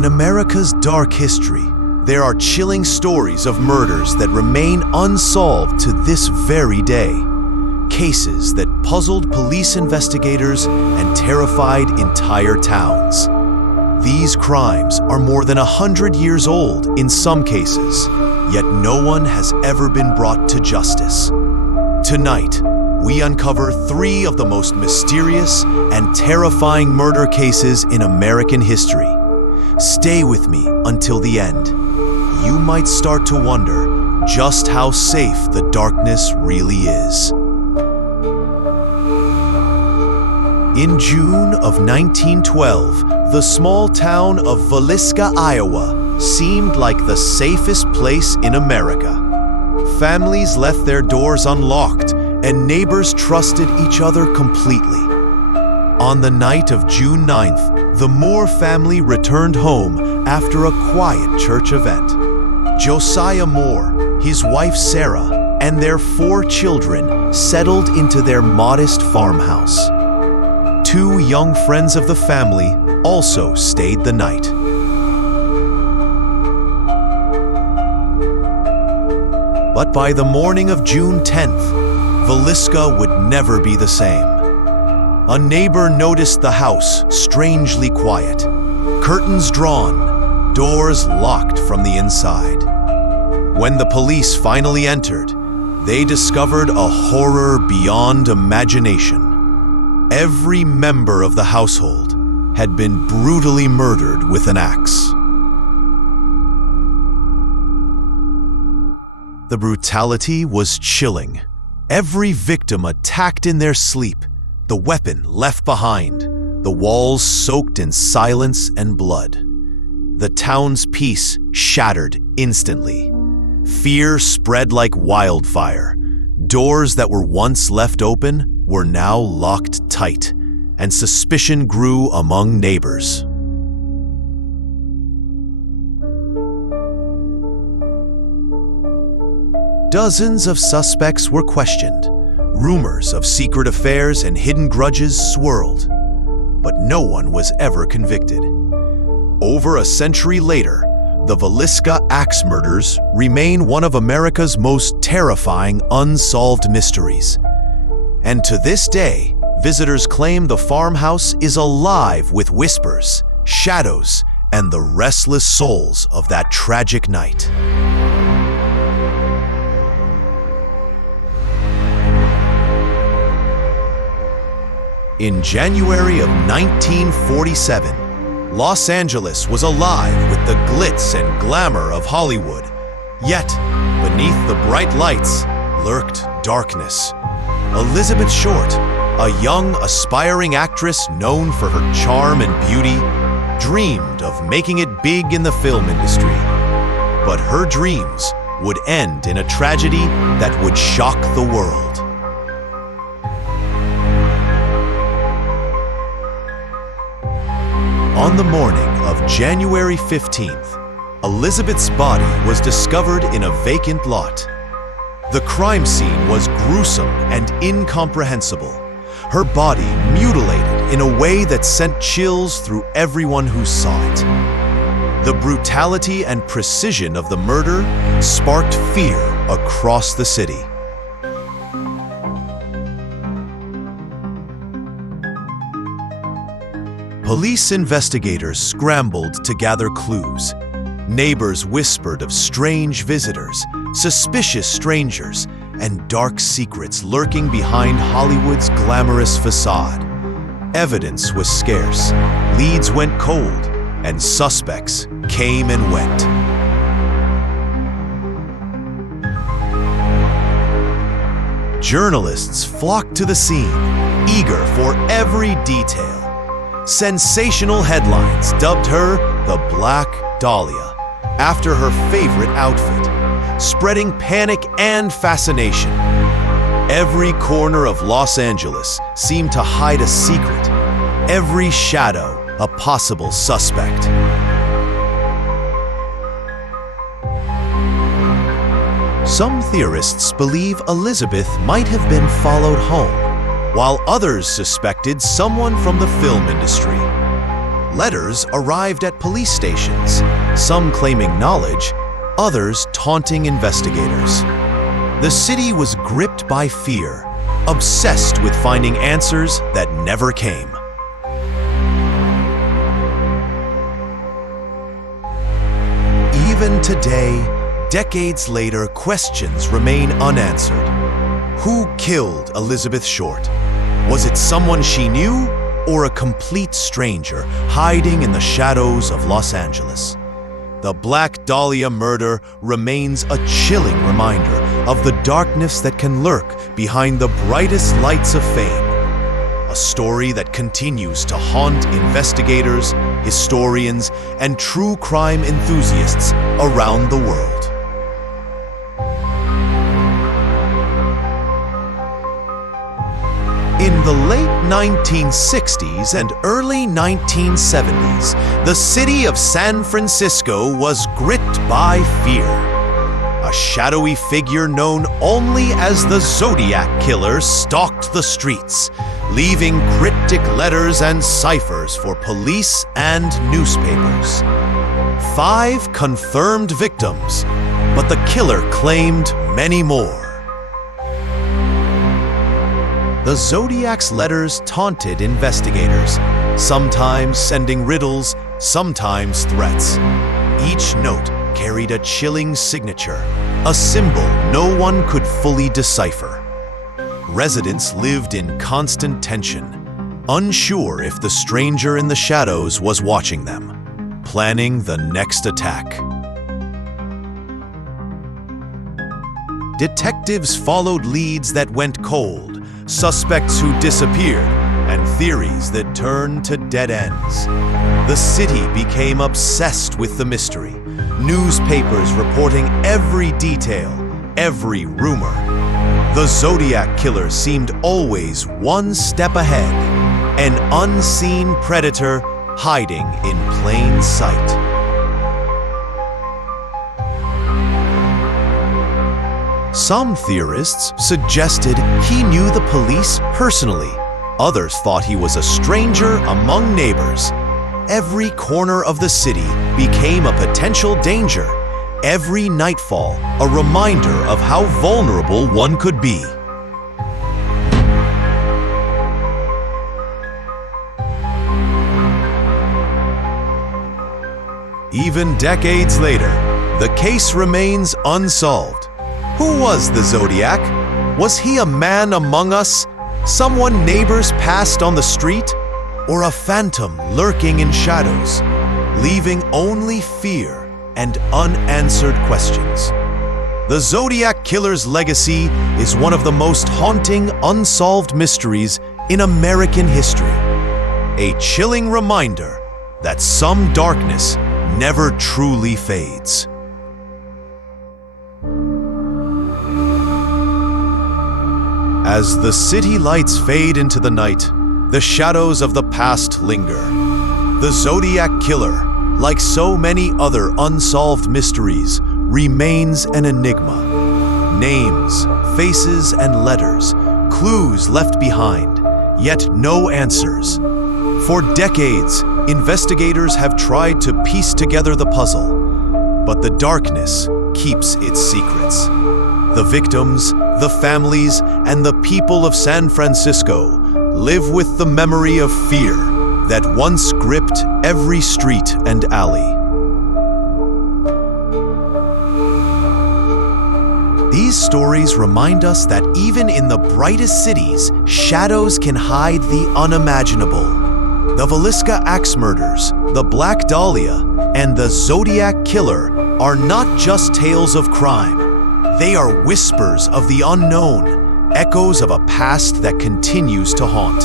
In America's dark history, there are chilling stories of murders that remain unsolved to this very day. Cases that puzzled police investigators and terrified entire towns. These crimes are more than 100 years old in some cases, yet no one has ever been brought to justice. Tonight, we uncover 3 of the most mysterious and terrifying murder cases in American history. Stay with me until the end. You might start to wonder just how safe the darkness really is. In June of 1912, the small town of Villisca, Iowa, seemed like the safest place in America. Families left their doors unlocked, and neighbors trusted each other completely. On the night of June 9th, the Moore family returned home after a quiet church event. Josiah Moore, his wife Sarah, and their 4 children settled into their modest farmhouse. 2 young friends of the family also stayed the night. But by the morning of June 10th, Villisca would never be the same. A neighbor noticed the house strangely quiet, curtains drawn, doors locked from the inside. When the police finally entered, they discovered a horror beyond imagination. Every member of the household had been brutally murdered with an axe. The brutality was chilling. Every victim attacked in their sleep, the weapon left behind, the walls soaked in silence and blood. The town's peace shattered instantly. Fear spread like wildfire. Doors that were once left open were now locked tight, and suspicion grew among neighbors. Dozens of suspects were questioned. Rumors of secret affairs and hidden grudges swirled, but no one was ever convicted. Over a century later, the Villisca axe murders remain one of America's most terrifying unsolved mysteries. And to this day, visitors claim the farmhouse is alive with whispers, shadows, and the restless souls of that tragic night. In January of 1947, Los Angeles was alive with the glitz and glamour of Hollywood. Yet, beneath the bright lights lurked darkness. Elizabeth Short, a young, aspiring actress known for her charm and beauty, dreamed of making it big in the film industry. But her dreams would end in a tragedy that would shock the world. On the morning of January 15th, Elizabeth's body was discovered in a vacant lot. The crime scene was gruesome and incomprehensible, her body mutilated in a way that sent chills through everyone who saw it. The brutality and precision of the murder sparked fear across the city. Police investigators scrambled to gather clues. Neighbors whispered of strange visitors, suspicious strangers, and dark secrets lurking behind Hollywood's glamorous facade. Evidence was scarce, leads went cold, and suspects came and went. Journalists flocked to the scene, eager for every detail. Sensational headlines dubbed her the Black Dahlia, after her favorite outfit, spreading panic and fascination. Every corner of Los Angeles seemed to hide a secret, every shadow a possible suspect. Some theorists believe Elizabeth might have been followed home, while others suspected someone from the film industry. Letters arrived at police stations, some claiming knowledge, others taunting investigators. The city was gripped by fear, obsessed with finding answers that never came. Even today, decades later, questions remain unanswered. Who killed Elizabeth Short? Was it someone she knew, or a complete stranger hiding in the shadows of Los Angeles? The Black Dahlia murder remains a chilling reminder of the darkness that can lurk behind the brightest lights of fame. A story that continues to haunt investigators, historians, and true crime enthusiasts around the world. In the late 1960s and early 1970s, the city of San Francisco was gripped by fear. A shadowy figure known only as the Zodiac Killer stalked the streets, leaving cryptic letters and ciphers for police and newspapers. 5 confirmed victims, but the killer claimed many more. The Zodiac's letters taunted investigators, sometimes sending riddles, sometimes threats. Each note carried a chilling signature, a symbol no one could fully decipher. Residents lived in constant tension, unsure if the stranger in the shadows was watching them, planning the next attack. Detectives followed leads that went cold, suspects who disappeared, and theories that turned to dead ends. The city became obsessed with the mystery, newspapers reporting every detail, every rumor. The Zodiac Killer seemed always one step ahead, an unseen predator hiding in plain sight. Some theorists suggested he knew the police personally. Others thought he was a stranger among neighbors. Every corner of the city became a potential danger. Every nightfall, a reminder of how vulnerable one could be. Even decades later, the case remains unsolved. Who was the Zodiac? Was he a man among us? Someone neighbors passed on the street? Or a phantom lurking in shadows, leaving only fear and unanswered questions? The Zodiac Killer's legacy is one of the most haunting, unsolved mysteries in American history. A chilling reminder that some darkness never truly fades. As the city lights fade into the night, the shadows of the past linger. The Zodiac Killer, like so many other unsolved mysteries, remains an enigma. Names, faces, and letters, clues left behind, yet no answers. For decades, investigators have tried to piece together the puzzle, but the darkness keeps its secrets. The victims, the families, and the people of San Francisco live with the memory of fear that once gripped every street and alley. These stories remind us that even in the brightest cities, shadows can hide the unimaginable. The Villisca Axe murders, the Black Dahlia, and the Zodiac Killer are not just tales of crime. They are whispers of the unknown, echoes of a past that continues to haunt.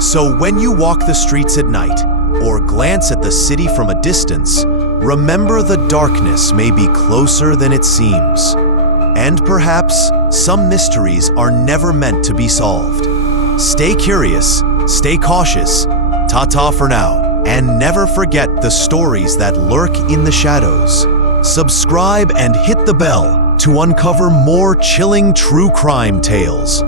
So when you walk the streets at night, or glance at the city from a distance, remember the darkness may be closer than it seems. And perhaps some mysteries are never meant to be solved. Stay curious, stay cautious, ta-ta for now, and never forget the stories that lurk in the shadows. Subscribe and hit the bell to uncover more chilling true crime tales.